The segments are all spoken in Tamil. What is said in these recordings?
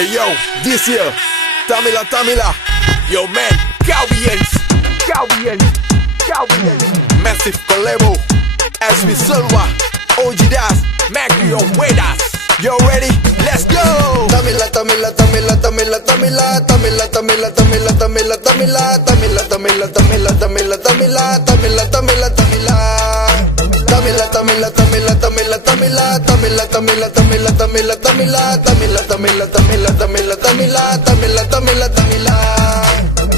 Hey yo, this year, Tamila. Yo man, Cowians. Massive collabo, SB Silva, OG Das, Macri on Wedas. You ready? Let's go! Tamila.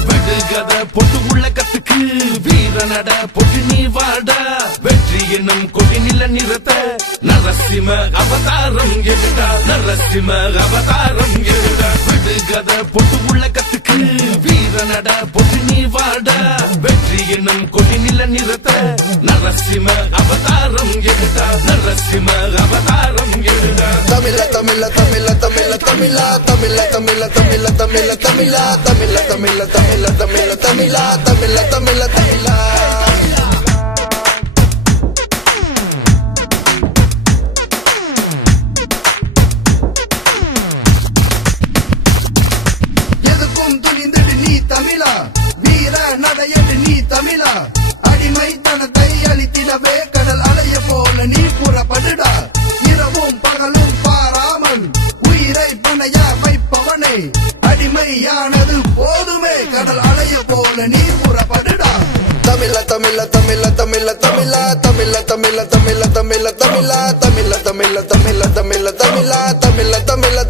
வெடுகத பொட்டு உள்ள கத்துக்கு வீரனட பொட்டு நீ வாடா வெற்றி என்னும் கொடி நில நிறத்த நரசிம்ம அவதாரம் எடுடா வெடுகத பொட்டு உள்ள கத்துக்கு வீரனட பொட்டு நீ வாடா வெற்றி என்னும் கொடி நில நிறத்த நரசிம்ம அவதாரம் எடுடா தமிழா எதுக்கும் துணிந்திடு நீ தமிழா வீர நடையடு நீ தமிழா அடிமைத்தனத்தை அளித்திடவே கடல் அலைய போல நீ புறப்படுடா இரவும் பகலும் பாராமல் உயிரை பணையா வைப்பவனே அடிமையானது போதுமே கடல் அலைய போல நீ புறப்படுடா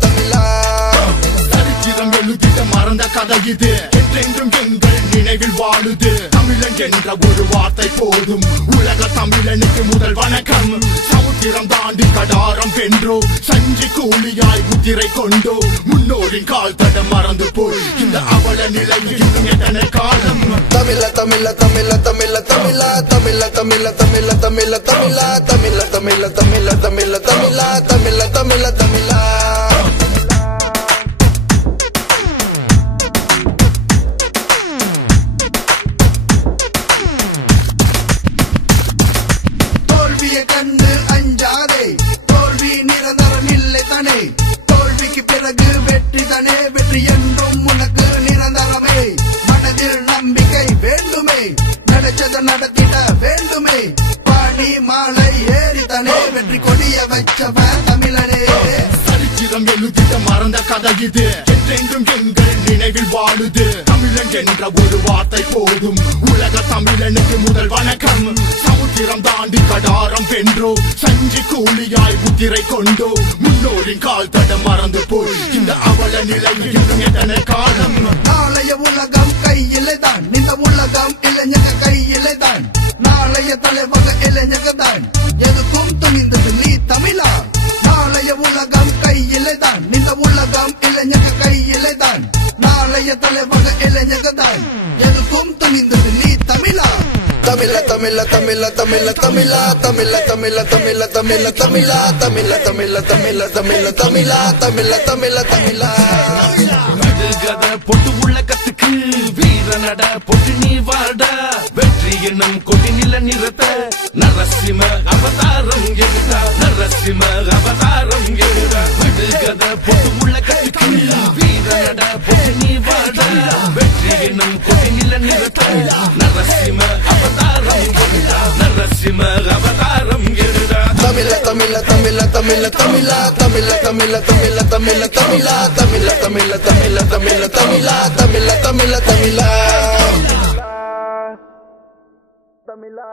தமிழா சரித்திரம் எழுதிட மறந்த கதை இது என்றென்றும் எங்கள் நினைவில் வாழுது தமிழன் என்ற ஒரு வார்த்தை போதும் உலக தமிழனுக்கு முதல் வணக்கம் சமுத்திரம் தாண்டி கடாரம் வென்றோ சஞ்சி கூலியாய் முத்திரை கொண்டோ முன்னோரின் கால் தடம் மறந்து போய் இந்த அவல நிலையில் இன்னும் எத்தனை காலம் தமிழா தோல்வியை கண்டு அஞ்சாதே தோல்வி நிரந்தரம் இல்லை தானே தோல்விக்கு பிறகு வெற்றி தானே வெற்றி என்றும் உனக்கு நிரந்தரமே மனதில் நம்பிக்கை வேண்டுமே நடச்சத நடத்திட வேண்டுமே பாடி மாலை ஏறித்தானே வெற்றி கொடிய வச்சவன் தமிழனே சரித்திரம் எழுதிட மறந்த கதை இது என்றென்றும் எங்கள் நினைவில் வாழுது தமிழன் என்ற ஒரு வார்த்தை போதும் உலக தமிழனுக்கு முதல் வணக்கம் சமுத்திரம் தாண்டி கடாரம் வென்றோ சஞ்சி கூலியாய் முத்திரை கொண்டோ முன்னோரின் கால் தடம் மறந்து போய் இந்த அவல நிலையில் இன்னும் எத்தனை காலம் நாளைய உலகம் கையிலே தான் இந்த உலகம் இளைஞக கையிலே தான் நாளைய தலைவக இளைஞக தான் எதுக்கும் துணிந்தது நீ தமிழா நாளைய உலகம் கையிலே தான் இந்த உலகம் இளைஞக கையிலே தான் நாளைய தலைவக இளைஞக தான் எதுக்கும் துணிந்தது நீ தமிழா தமிழா வெடுகத பொட்டு உள்ள கத்துக்கு வீரனட பொட்டு நீ வாடா வெற்றி என்னும் கொடி நில நிறத்த நரசிம்ம அவதாரம் எடுடா வெடுகத பொட்டு உள்ள கத்துக்கு வீரனட பொட்டு நீ வாடா வெற்றி என்னும் கொடி நில நிறத்த நரசிம்ம அவதாரம் எடுடா தமிழா